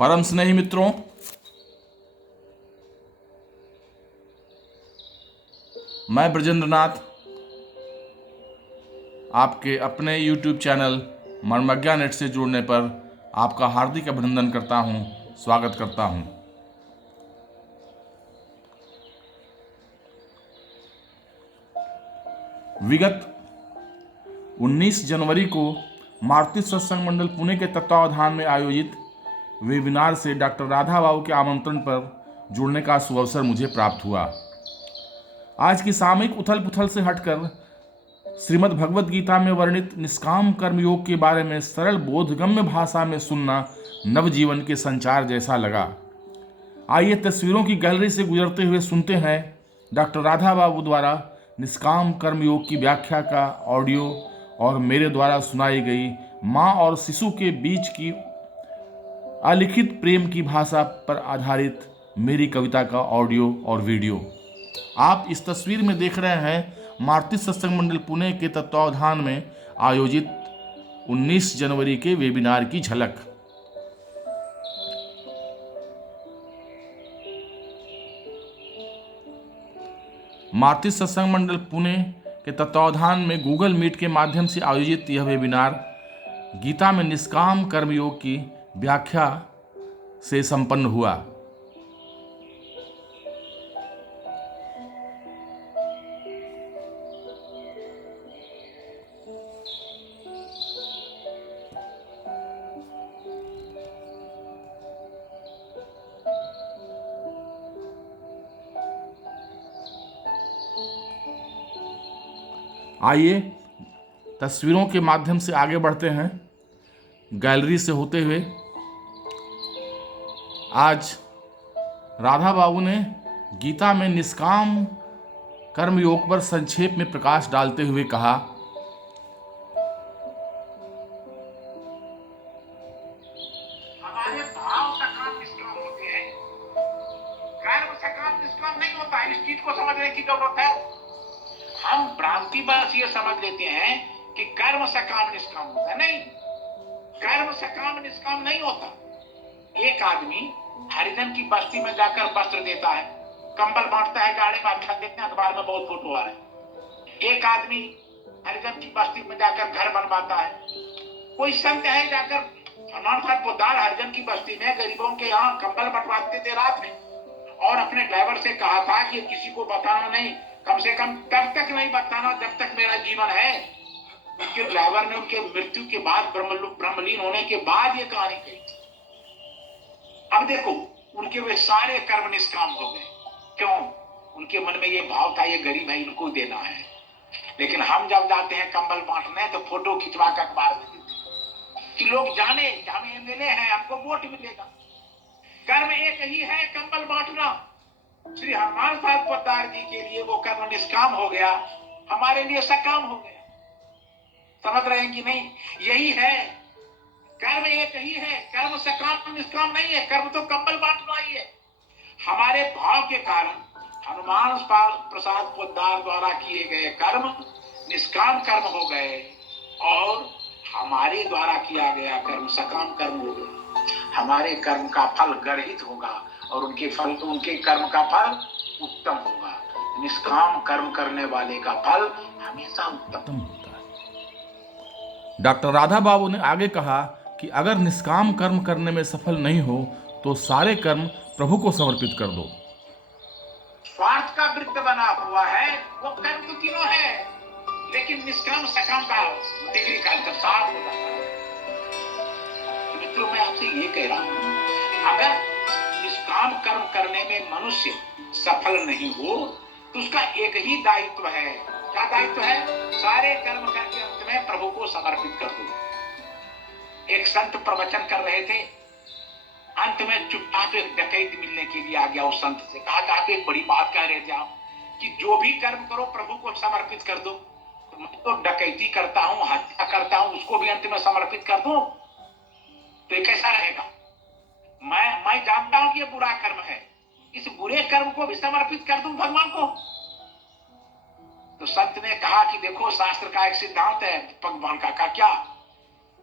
परम स्नेही मित्रों, मैं ब्रजेंद्र नाथ आपके अपने YouTube चैनल मर्मज्ञा नेट से जुड़ने पर आपका हार्दिक अभिनंदन करता हूं, स्वागत करता हूं। विगत 19 जनवरी को मारुति सत्संग मंडल पुणे के तत्वावधान में आयोजित वेबिनार से डॉक्टर राधा बाबू के आमंत्रण पर जुड़ने का सुअवसर मुझे प्राप्त हुआ। आज की सामयिक उथल पुथल से हटकर श्रीमद् भगवद गीता में वर्णित निष्काम कर्म योग के बारे में सरल बोधगम्य भाषा में सुनना नवजीवन के संचार जैसा लगा। आइए तस्वीरों की गैलरी से गुजरते हुए सुनते हैं डॉक्टर राधा बाबू द्वारा निष्काम कर्म योग की व्याख्या का ऑडियो और मेरे द्वारा सुनाई गई माँ और शिशु के बीच की अलिखित प्रेम की भाषा पर आधारित मेरी कविता का ऑडियो और वीडियो। आप इस तस्वीर में देख रहे हैं मारुति सत्संग मंडल पुणे के तत्वावधान में आयोजित 19 जनवरी के वेबिनार की झलक। मारुति सत्संग मंडल पुणे के तत्वावधान में गूगल मीट के माध्यम से आयोजित यह वेबिनार गीता में निष्काम कर्मयोग की व्याख्या से संपन्न हुआ। आइए तस्वीरों के माध्यम से आगे बढ़ते हैं। गैलरी से होते हुए आज राधा बाबू ने गीता में निष्काम कर्म योग पर संक्षेप में प्रकाश डालते हुए कहा, हमारे भाव का काम निष्काम होते हैं, कर्म से काम निष्काम नहीं होता है। इस चीज को समझने की जरूरत है। हम भ्रांति बस ये समझ लेते हैं कि कर्म से काम निष्काम होता है। नहीं, कर्म से काम निष्काम नहीं होता। एक आदमी हरिजन की बस्ती में जाकर वस्त्र देता है, कंबल बांटता है, गाड़ी में अखबार देते हैं, अखबार में बहुत फोटो आ रहा है। एक आदमी हरिजन की बस्ती में जाकर घर बनवाता है। कोई संत है जाकर हनुमान साहब पोदार हरिजन की बस्ती में गरीबों के यहाँ कंबल बंटवाते थे रात में, और अपने ड्राइवर से कहा था कि किसी को बताना नहीं, कम से कम तब तक नहीं बताना जब तक मेरा जीवन है। उनके ड्राइवर ने उनके मृत्यु के बाद ब्रह्मलीन होने के बाद ये कहानी कही थी। अब देखो, उनके वे सारे कर्म निष्काम हो गए। क्यों? उनके मन में ये भाव था ये गरीब है, इनको देना है। लेकिन हम जब जाते हैं कंबल बांटने तो फोटो खिंचवा कर अखबार में देते हैं कि लोग जाने हम एमएलए हैं, हमको वोट मिलेगा। कर्म एक ही है, कंबल बांटना। श्री हनुमान साहब पोदार जी के लिए वो कर्म निष्काम हो गया, हमारे लिए सकाम हो गया। समझ रहे हैं कि नहीं? यही है, कर्म एक ही है, कर्म सकाम निष्काम नहीं है। कर्म तो कंबल बांटना ही है। हमारे भाव के कारण हनुमान प्रसाद पोदार द्वारा किए गए कर्म निष्काम कर्म हो गए और हमारे द्वारा किया गया कर्म सकाम कर्म हो गया। हमारे कर्म का फल गर्हित होगा और उनके कर्म का फल उत्तम होगा। निष्काम कर्म करने वाले का फल हमेशा उत्तम होता है। डॉक्टर राधा बाबू ने आगे कहा कि अगर निष्काम कर्म करने में सफल नहीं हो तो सारे कर्म प्रभु को समर्पित कर दो। स्वार्थ का वृत्त बना हुआ है वो कर्म तो तीनों है, लेकिन निष्काम सकाम का डिग्री का अंतर साफ हो जाता है। तो मित्रों, मैं आपसे ये कह रहा हूं, अगर निष्काम कर्म करने में मनुष्य सफल नहीं हो तो उसका एक ही दायित्व है। क्या दायित्व है? सारे कर्म करके अंत में प्रभु को समर्पित कर दो। एक संत प्रवचन कर रहे थे, अंत में चुपचाप एक डकैत मिलने के लिए आ गया। उस संत से कहा कि आप एक बड़ी बात कह रहे थे आप कि जो भी कर्म करो प्रभु को समर्पित कर दो। तो मैं तो डकैती करता हूं, हत्या करता हूं, उसको भी अंत में समर्पित कर दूं तो ये कैसा रहेगा? मैं जानता हूं कि ये बुरा कर्म है, इस बुरे कर्म को भी समर्पित कर दूं भगवान को। तो संत ने कहा कि देखो, शास्त्र का एक सिद्धांत है भगवान का क्या?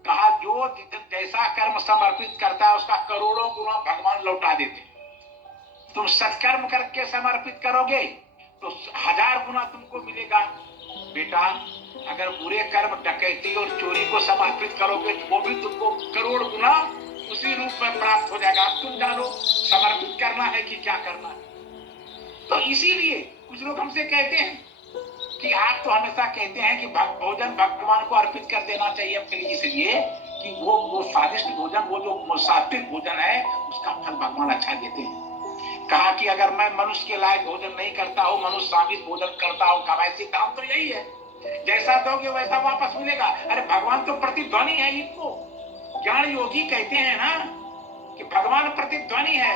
कहा जो जैसा कर्म समर्पित करता है उसका करोड़ों गुना भगवान लौटा देते। तुम सत्कर्म करके समर्पित करोगे तो 1000 गुना तुमको मिलेगा। बेटा अगर बुरे कर्म डकैती और चोरी को समर्पित करोगे तो वो भी तुमको करोड़ गुना उसी रूप में प्राप्त हो जाएगा। अब तुम जानो समर्पित करना है कि क्या करना है। तो इसीलिए कुछ लोग हमसे कहते हैं कि आप तो हमेशा कहते हैं कि भोजन भगवान को अर्पित कर देना चाहिए अपने लिए, इसलिए कि वो स्वादिष्ट भोजन, वो जो सात्विक भोजन है उसका फल भगवान अच्छा देते हैं। कहा कि अगर मैं मनुष्य के लायक भोजन नहीं करता हूँ, मनुष्य स्वादिष्ट भोजन करता हूँ, का सिद्धांत तो यही है, जैसा दोगे वैसा वापस मिलेगा। अरे भगवान तो प्रतिध्वनि है। इनको ज्ञान योगी कहते हैं ना कि भगवान प्रतिध्वनि है।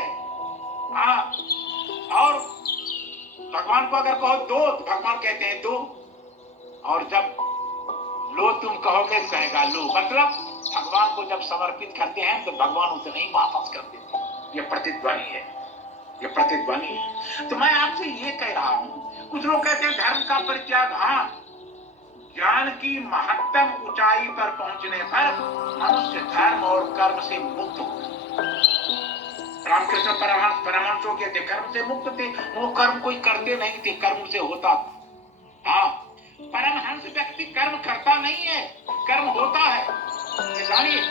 हाँ, और भगवान को अगर कहो दो तो भगवान कहते हैं दो, और जब लो तुम कहोगे तो कहेगा लो। मतलब भगवान को जब समर्पित करते हैं तो भगवान उतना ही वापस कर देते हैं। ये प्रतिध्वनि है, ये प्रतिध्वनि है। तो मैं आपसे ये कह रहा हूं, कुछ लोग कहते हैं धर्म का परित्याग। हाँ, ज्ञान की महत्तम ऊंचाई पर पहुंचने पर मनुष्य धर्म और कर्म से मुक्त होता। रामकृष्ण परमहंसों के कर्म से मुक्त थे, वो कर्म कोई करते नहीं थे, कर्म से होता था। हाँ, परमहंस व्यक्ति कर्म करता नहीं है, कर्म होता है। ये जानिए,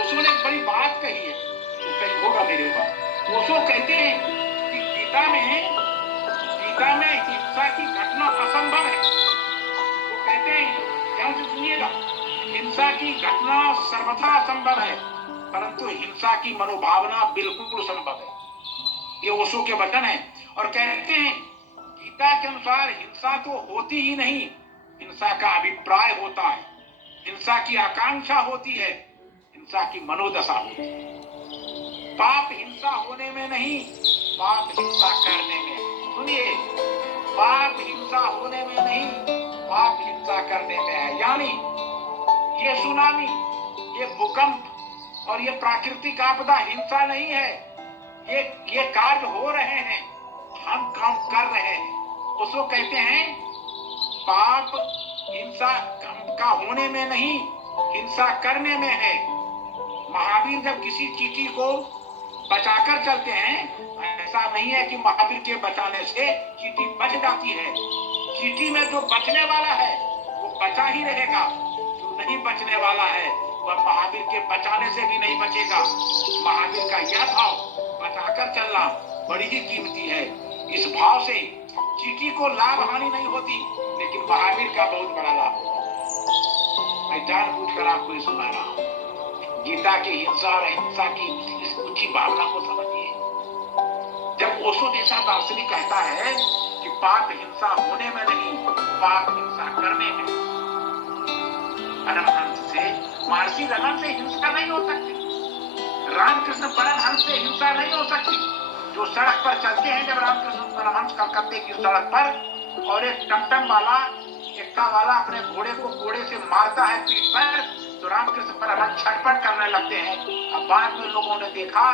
उसने एक बड़ी बात कही है, तो कहीं होगा मेरे पास। ओशो कहते हैं कि गीता में हिंसा की घटना असंभव है। वो कहते हैं, ध्यान से सुनिएगा, हिंसा की घटना सर्वथा असंभव है, परंतु हिंसा की मनोभावना बिल्कुल संभव है। ये ओशो के वचन है। और कहते हैं गीता के अनुसार हिंसा तो होती ही नहीं, हिंसा का अभिप्राय होता है, हिंसा की आकांक्षा होती है, हिंसा की मनोदशा होती है। पाप हिंसा होने में नहीं, पाप हिंसा करने में। सुनिए, पाप हिंसा होने में नहीं, पाप हिंसा करने में है। यानी ये सुनामी, ये भूकंप और ये प्राकृतिक आपदा हिंसा नहीं है। ये कार्य हो रहे हैं, हम काम कर रहे हैं। उसको कहते हैं पाप हिंसा का होने में नहीं, हिंसा करने में है। महावीर जब किसी चींटी को बचाकर चलते हैं, ऐसा नहीं है कि महावीर के बचाने से चींटी बच जाती है। चींटी में जो बचने वाला है वो बचा ही रहेगा, जो नहीं बचने वाला है वह महावीर के बचाने से भी नहीं बचेगा। महावीर का यह भाव, बचाकर चलना, बड़ी ही कीमती है। इस भाव से चींटी को लाभ हानि नहीं होती, लेकिन महावीर का बहुत बड़ा लाभ होता। मैं जानबूझकर आपको ये सुना रहा हूं। गीता की हिंसा और अहिंसा की इस ऊंची भावना को समझिए। जब ओशो जैसा दार्शनिक कहता है कि पाप हिंसा होने में नहीं, पाप हिंसा करने में। परमहंस से, महर्षि रमन से हिंसा नहीं हो सकती, रामकृष्ण परमहंस से हिंसा नहीं हो सकती। जो सड़क पर चलते हैं, जब रामकृष्ण परमहंस कलकत्ते की सड़क पर और एक टमटम वाला, एक्का वाला अपने घोड़े को कोड़े से मारता है पीठ पर, तो रामकृष्ण परमहंस छटपट करने लगते हैं। अब बाद में लोगों ने देखा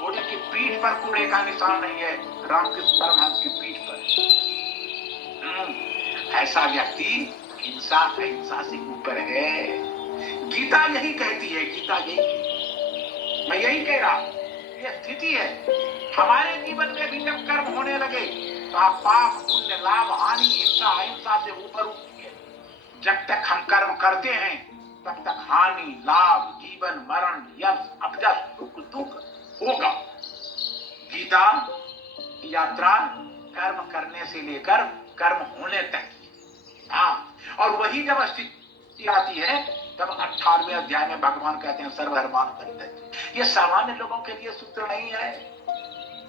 घोड़े की पीठ पर कोड़े का निशान नहीं है, रामकृष्ण परमहंस की पीठ पर। ऐसा व्यक्ति हिंसा अहिंसा से ऊपर है। गीता यही कहती है, गीता यही, मैं यही कह रहा हूं। ये स्थिति है हमारे जीवन में भी। जब कर्म होने लगे तो आप पाप पुण्य लाभ हानि हिंसा अहिंसा से ऊपर उठिए। जब तक हम कर्म करते हैं तब तक हानि लाभ जीवन मरण यश अपजस सुख दुख होगा। गीता की यात्रा कर्म करने से लेकर कर्म होने तक। हाँ, और वही जब स्थिति आती है तब 18वें अध्याय में भगवान कहते हैं सर्वधर्मान परित्यज्य। ये सामान्य लोगों के लिए सूत्र नहीं है,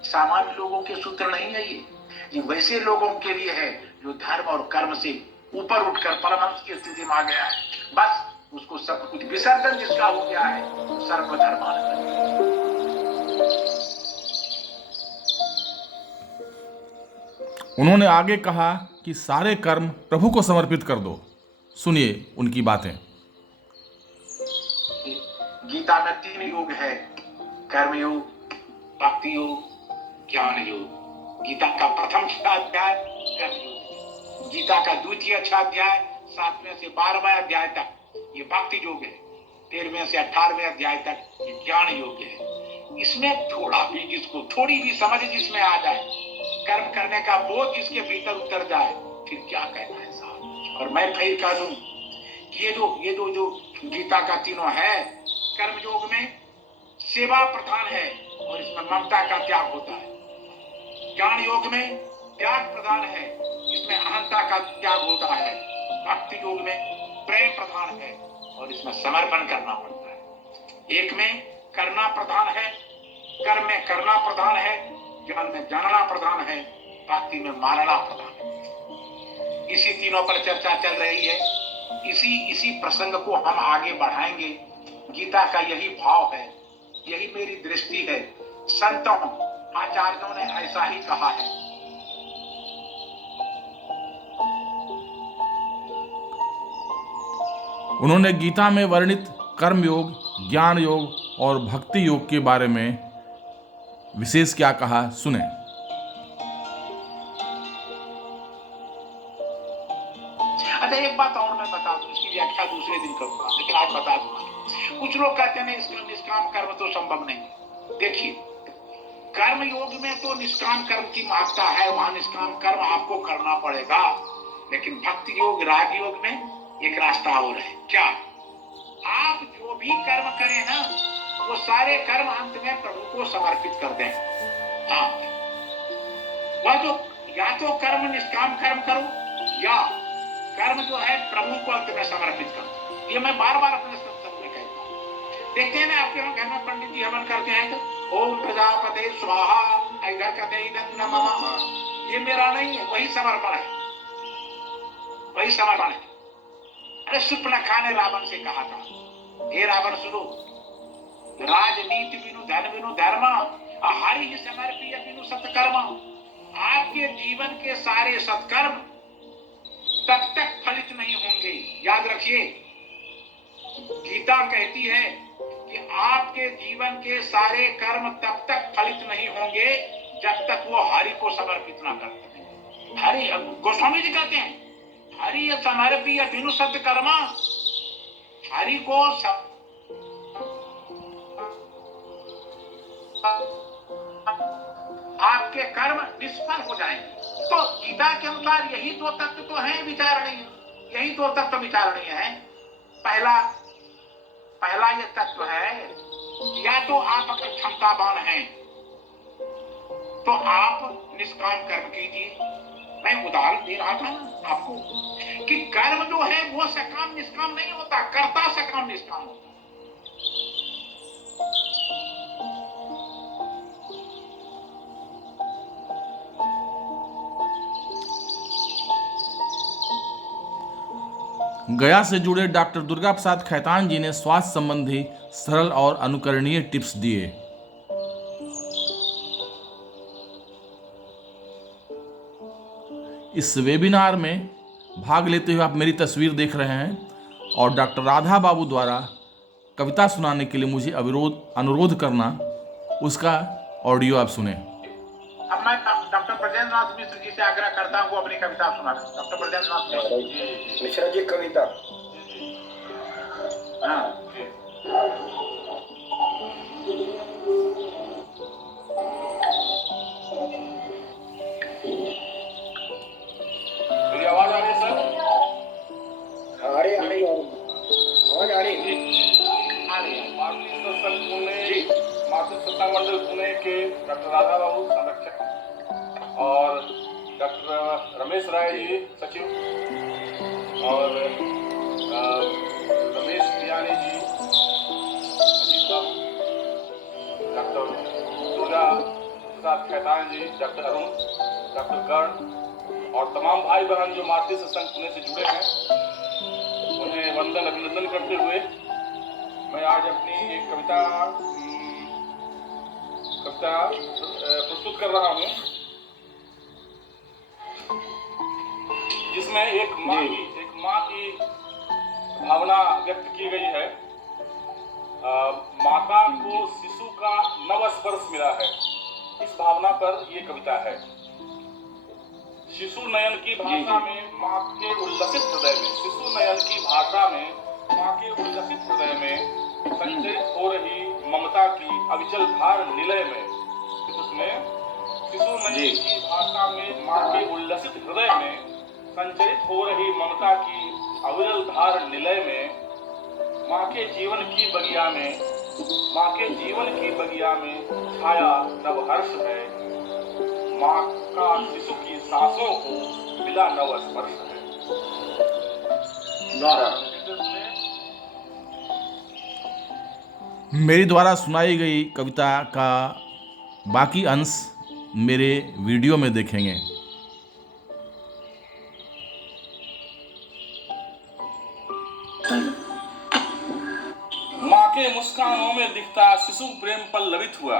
सामान्य लोगों के सूत्र नहीं है। ये वैसे लोगों के लिए है जो धर्म और कर्म से ऊपर उठकर परमहंस की स्थिति में आ गया है। बस उसको सब कुछ विसर्जन जिसका हो गया है, सर्वधर्मान परित्यज्य। उन्होंने आगे कहा कि सारे कर्म प्रभु को समर्पित कर दो। सुनिए उनकी बातें। गीता में 3 योग है, कर्म योग, भक्ति योग, ज्ञान योग। गीता का प्रथम अध्याय कर्म योग, गीता का द्वितीय अध्याय 7वें से 12वें अध्याय तक ये भक्ति योग है। 13वें से 18वें अध्याय तक ज्ञान योग है। इसमें थोड़ा भी जिसको थोड़ी भी समझ जिसमें आ जाए, कर्म करने का बोझ जिसके भीतर उतर जाए, फिर क्या कहना है साहब। और मैं फिर कह दूं कि ये जो गीता का तीनों है, कर्म योग में सेवा प्रधान है और इसमें ममता का त्याग होता है। ज्ञान योग में त्याग प्रधान है, इसमें अहंता का त्याग होता है। भक्ति योग में प्रेम प्रधान है और इसमें समर्पण करना पड़ता है। एक में करना प्रधान है, कर्म में करना प्रधान है, ज्ञान में जानना प्रधान है, भक्ति में मानना प्रधान है। इसी तीनों पर चर्चा चल रही है। इसी प्रसंग को हम आगे बढ़ाएंगे। गीता का यही भाव है, यही मेरी दृष्टि है। संतों आचार्यों ने ऐसा ही कहा है। उन्होंने गीता में वर्णित कर्म योग, ज्ञान योग और भक्ति योग के बारे में विशेष क्या कहा, सुने। अच्छा, एक बात और मैं बता दूं, इसकी व्याख्या दूसरे दिन करूंगा, लेकिन आज बता दूंगा। कुछ लोग कहते हैं निष्काम कर्म तो संभव नहीं। देखिए, कर्म योग में तो निष्काम कर्म की महत्ता है, वहां निष्काम कर्म आपको करना पड़ेगा। लेकिन भक्ति योग, राग योग में एक रास्ता और है। क्या? आप जो भी कर्म करें ना, वो सारे कर्म अंत में प्रभु को समर्पित कर दें। हाँ, वह जो या तो कर्म निष्काम कर्म करो, या कर्म जो है प्रभु को अंत में समर्पित करो। ये मैं बार बार अपने सत्संग में कहता हूँ। देखते हैं ना, आपके वहां घर में पंडित जी हवन करते हैं तो ओम प्रजापते स्वाहा, घर कहते हैं ममा, ये मेरा नहीं है, वही समर्पण है, वही समर्पण है। अरे शूर्पणखा ने रावण से कहा था, हे रावण सुनो, राजनीति बिनु धन बिनु धर्म, हरि ही समर्पिय बिनु सत्कर्म। आपके जीवन के सारे सत्कर्म तब तक फलित नहीं होंगे। याद रखिए, गीता कहती है कि आपके जीवन के सारे कर्म तब तक फलित नहीं होंगे जब तक वो हरि को समर्पित ना करते। हरि, गोस्वामी जी कहते हैं, हरि समर्पिय बिनु सत्कर्म। हरि को आपके कर्म निष्फल हो जाएंगे। तो गीता के अनुसार यही दो तत्व तो हैं विचारणीय, यही दो तत्व विचारणीय है। पहला ये तत्व है, या तो आप अगर क्षमतावान हैं तो आप निष्काम कर्म कीजिए। मैं उदाहरण दे रहा था ना आपको कि कर्म जो है वो सकाम निष्काम नहीं होता, कर्ता सकाम निष्काम होता। गया से जुड़े डॉक्टर दुर्गा प्रसाद खैतान जी ने स्वास्थ्य संबंधी सरल और अनुकरणीय टिप्स दिए। इस वेबिनार में भाग लेते हुए आप मेरी तस्वीर देख रहे हैं और डॉक्टर राधा बाबू द्वारा कविता सुनाने के लिए मुझे अनुरोध करना, उसका ऑडियो आप सुने। अब मैं डॉक्टर ब्रजेंद्र नाथ मिश्र जी से आग्रह करता हूँ, वो अपनी कविता सुना। डॉक्टर ब्रजेंद्र नाथ मिश्रा जी कविता। हाँ, मेरी आवाज आ रही है सर? आ रही है, आवाज आ रही है। मातृ सत्संग पुणे, मातृ सत्संग मंडल पुणे के डॉक्टर राधा बाबू संरक्षक और डॉक्टर रमेश राय जी सचिव और रमेश पियानी जी, अजीत बाबू, डॉक्टर दुर्गा प्रसाद खैतान जी, डॉक्टर अरुण, डॉक्टर कर्ण और तमाम भाई बहन जो मातृ सत्संग पुणे से जुड़े हैं, उन्हें वंदन अभिनंदन करते हुए मैं आज अपनी एक कविता प्रस्तुत कर रहा हूँ, जिसमें एक माँ की भावना व्यक्त की गई है। माता को शिशु का नव स्पर्श मिला है, इस भावना पर ये कविता है। शिशु नयन की भाषा में माँ के उल्लसित हृदय में, शिशु नयन की भाषा में माँ के उल्लसित हृदय में संचरित हो रही ममता की अविचल धार निलय में, उसमें शिशु नयन की भाषा में माँ के उल्लसित हृदय में संचरित हो रही ममता की अविरल धार निलय में, माँ के जीवन की बगिया में, माँ के जीवन की बगिया में छाया नव हर्ष है। माँ का शिशु की सांसों को मिला नव स्पर्श है। मेरे द्वारा सुनाई गई कविता का बाकी अंश मेरे वीडियो में देखेंगे। माँ के मुस्कानों में दिखता शिशु प्रेम पल्लवित हुआ।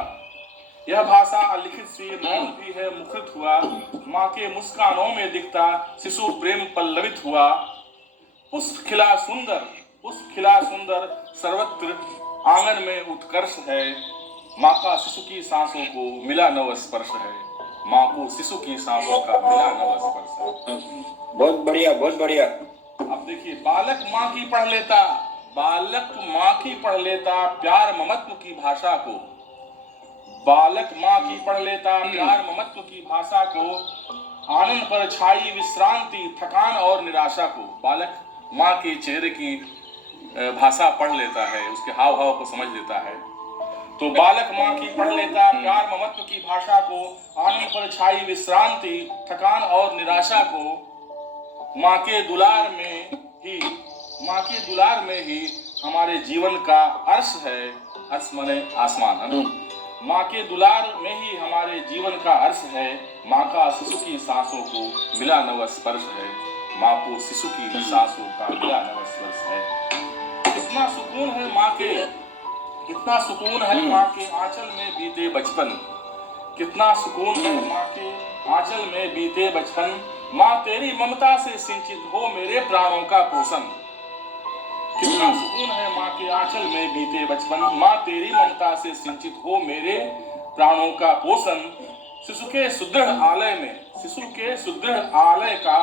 यह भाषा अलिखित सी मौन भी है मुखरित हुआ। माँ के मुस्कानों में दिखता शिशु प्रेम पल्लवित हुआ। पुष्प खिला सुंदर सर्वत्र आंगन में उत्कर्ष है। माँ का शिशु की सांसों को मिला नव स्पर्श है। माँ को शिशु की सांसों का मिला नव स्पर्श है। बहुत बढ़िया, बहुत बढ़िया। अब देखिए, बालक माँ की पढ़ लेता प्यार ममत्व की भाषा को। बालक माँ की पढ़ लेता प्यार ममत्व की भाषा को। आनंद पर छाई विश्रांति थकान और निराशा को। बालक माँ के चेहरे की भाषा पढ़ लेता है, उसके हाव भाव को समझ लेता है। तो बालक माँ की पढ़ लेता प्यार ममत्व की भाषा को। आनंद पर छाई विश्रांति थकान और निराशा को। माँ के दुलार में ही हमारे जीवन का अर्श है। अर्श माने आसमान। माँ के दुलार में ही हमारे जीवन का अर्श है। माँ का शिशु की सांसों को मिला नव स्पर्श है। माँ को शिशु की सांसों का मिला नव स्पर्श है। कितना सुकून है माँ के, कितना सुकून है माँ के आंचल में बीते बचपन। कितना सुकून है माँ के आंचल में बीते बचपन। माँ तेरी ममता से सिंचित हो मेरे प्राणों का पोषण। कितना सुकून है माँ के आंचल में बीते बचपन। माँ तेरी ममता से सिंचित हो मेरे प्राणों का पोषण। शिशु के सुदृढ़ आलय का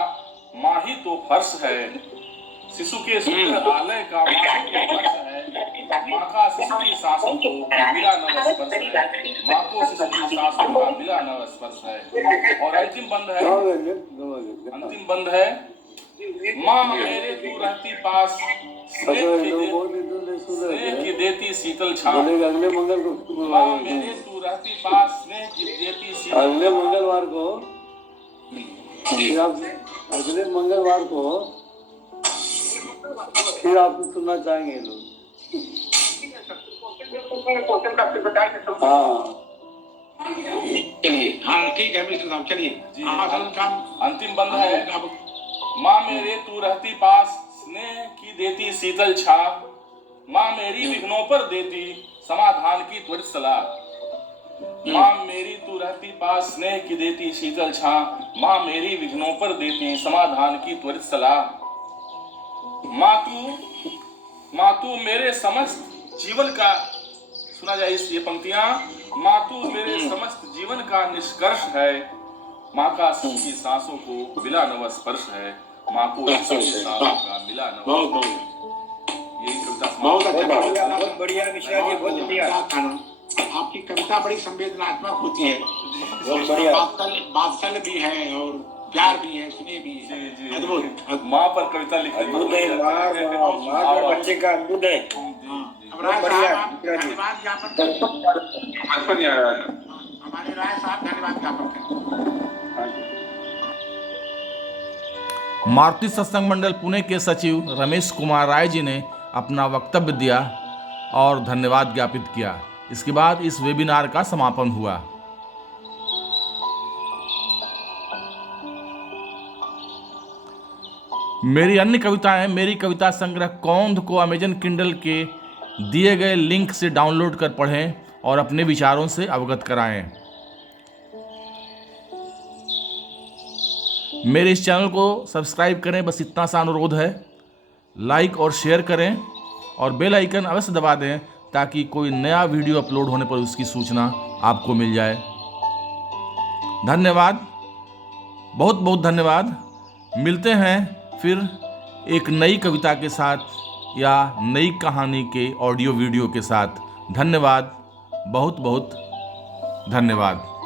माँ ही तो फर्श है। शिशु के सुदृढ़ आलय का माँ ही तो फर्श है। माँ का शिशु की सांसों को मिला नव स्पर्श है। माँ को शिशु की सांसों का मिला नव स्पर्श है। और अंतिम बंद है, माँ मेरे तू रहती पास, स्नेह की देती शीतल छाँव। माँ मेरे तू रहती पास, स्नेह की देती शीतल। अगले मंगलवार को फिर आपको सुनना चाहेंगे लोग। चलिए, हाँ ठीक है मिस्टर साहब, चलिए। अंतिम बंद है, माँ मेरे तू रहती पास, स्नेह की देती शीतल छा। माँ मेरी विघ्नों पर देती समाधान की त्वरित सलाह। माँ मेरी तू रहती पास, स्नेह की देती शीतल छा। माँ मेरी विघ्नों पर देती समाधान की त्वरित सलाह। माँ तू मेरे समस्त जीवन का, सुना जाए ये पंक्तियां, माँ तू मेरे समस्त जीवन का निष्कर्ष है। माँ का शिशु की सांसों को मिला नव स्पर्श है। माँ को शिशु की सांसों का मिला नव स्पर्श। यही कविता बहुत बढ़िया मिश्रा जी, बहुत बढ़िया। आपकी कविता बड़ी संवेदनात्मक होती है। बहुत बढ़िया। वात्सल्य भी है और प्यार भी है, स्नेह भी है। अद्भुत। माँ पर कविता लिखी माँ के बच्चे का अद्भुत है। अब राय साहब धन्यवाद ज्ञापन करें। हमारे राय साहब धन्यवाद ज्ञापन करें। मारुति सत्संग मंडल पुणे के सचिव रमेश कुमार राय जी ने अपना वक्तव्य दिया और धन्यवाद ज्ञापित किया। इसके बाद इस वेबिनार का समापन हुआ। मेरी अन्य कविताएं मेरी कविता संग्रह कौंध को अमेजन किंडल के दिए गए लिंक से डाउनलोड कर पढ़ें और अपने विचारों से अवगत कराएं। मेरे इस चैनल को सब्सक्राइब करें, बस इतना सा अनुरोध है। लाइक और शेयर करें और बेल आइकन अवश्य दबा दें ताकि कोई नया वीडियो अपलोड होने पर उसकी सूचना आपको मिल जाए। धन्यवाद, बहुत बहुत धन्यवाद। मिलते हैं फिर एक नई कविता के साथ या नई कहानी के ऑडियो वीडियो के साथ। धन्यवाद, बहुत बहुत धन्यवाद।